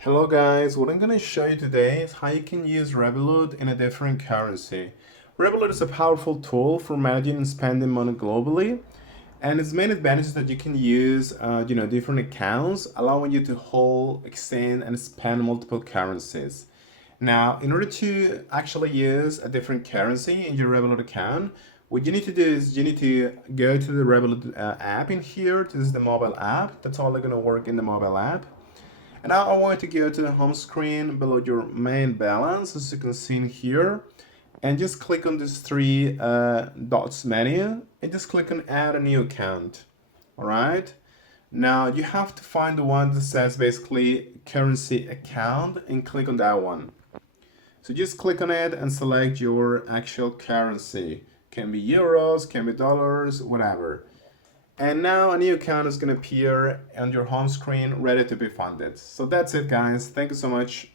Hello guys, what I'm going to show you today is how you can use Revolut in a different currency. Revolut is a powerful tool for managing and spending money globally, and its main advantage is that you can use different accounts, allowing you to hold, exchange, and spend multiple currencies. Now, in order to actually use a different currency in your Revolut account, what you need to do is you need to go to the Revolut app in here. This is the mobile app. That's all going to work in the mobile app. And now I want to go to the home screen below your main balance, as you can see in here, and just click on this three dots menu and just click on add a new account. All right. Now you have to find the one that says basically currency account and click on that one. So just click on it and select your actual currency. Can be euros, can be dollars, whatever. And now a new account is going to appear on your home screen ready to be funded. So that's it, guys. Thank you so much.